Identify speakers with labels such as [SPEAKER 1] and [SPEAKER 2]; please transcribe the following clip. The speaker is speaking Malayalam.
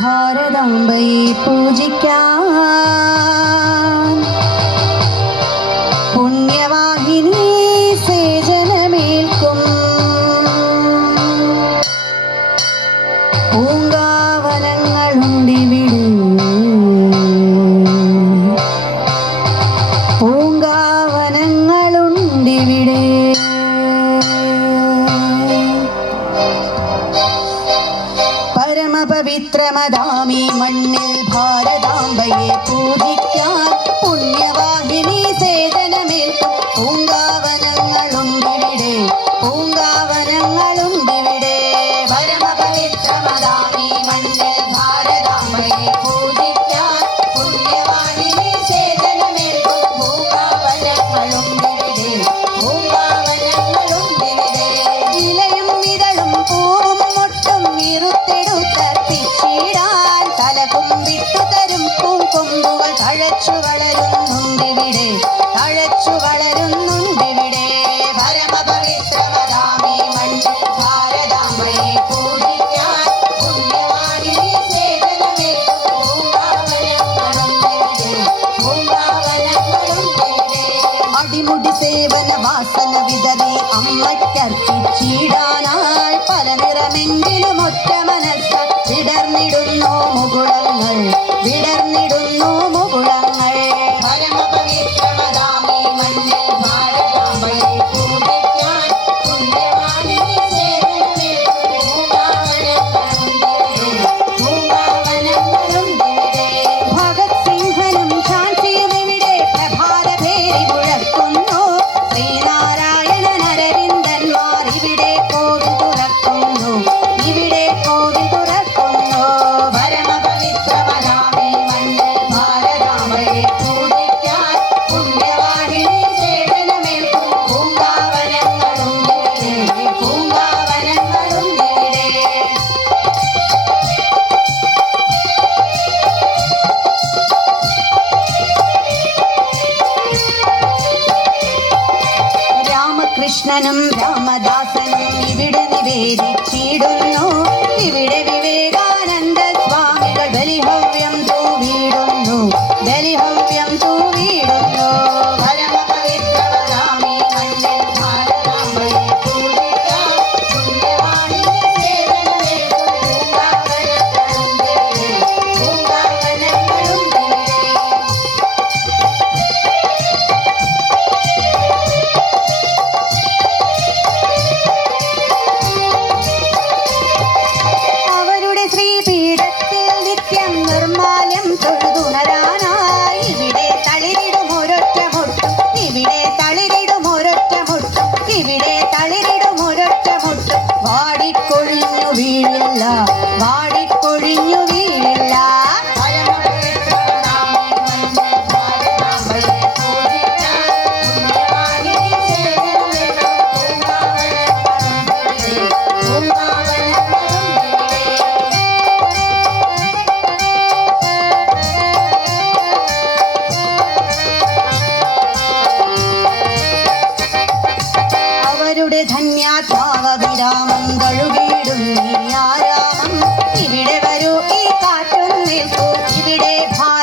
[SPEAKER 1] ഭാരതാംബയെ പൂജിക്കാൻ പുണ്യവാഹിനി സേചനമേൽക്കും. പൂങ്കാവനങ്ങളുണ്ടിവിടെ പരമപവിത്രമതാമി മണ്ണിൽ ഭാരതാംബയെ പൂജിക്കാൻ പുണ്യവാഹിനി സേതനമേൽക്കും പൂങ്കാവനങ്ങളുണ്ടിവിടെ പൂങ്കാവനങ്ങളുണ്ടിവിടെ. പരമപവിത്രമദാമി മണ്ണിൽ ഭാരതാംബയെ പൂജിക്കാൻ തഴച്ചു അടിമുടി സേവന വാസന പല നിറമെങ്കിലും ഒറ്റ മനസ്സ വിടർന്നിടുന്നു నందనం రామదా Bye. അവരുടെ ധന്യാത്മാവ വിരാമം കഴുകിയിടും നീ ആരാമം. ഇവിടെ വരൂ ഈ കാറ്റും നിൽക്കൂ ഇവിടെ ഭാരതമുണരുന്നു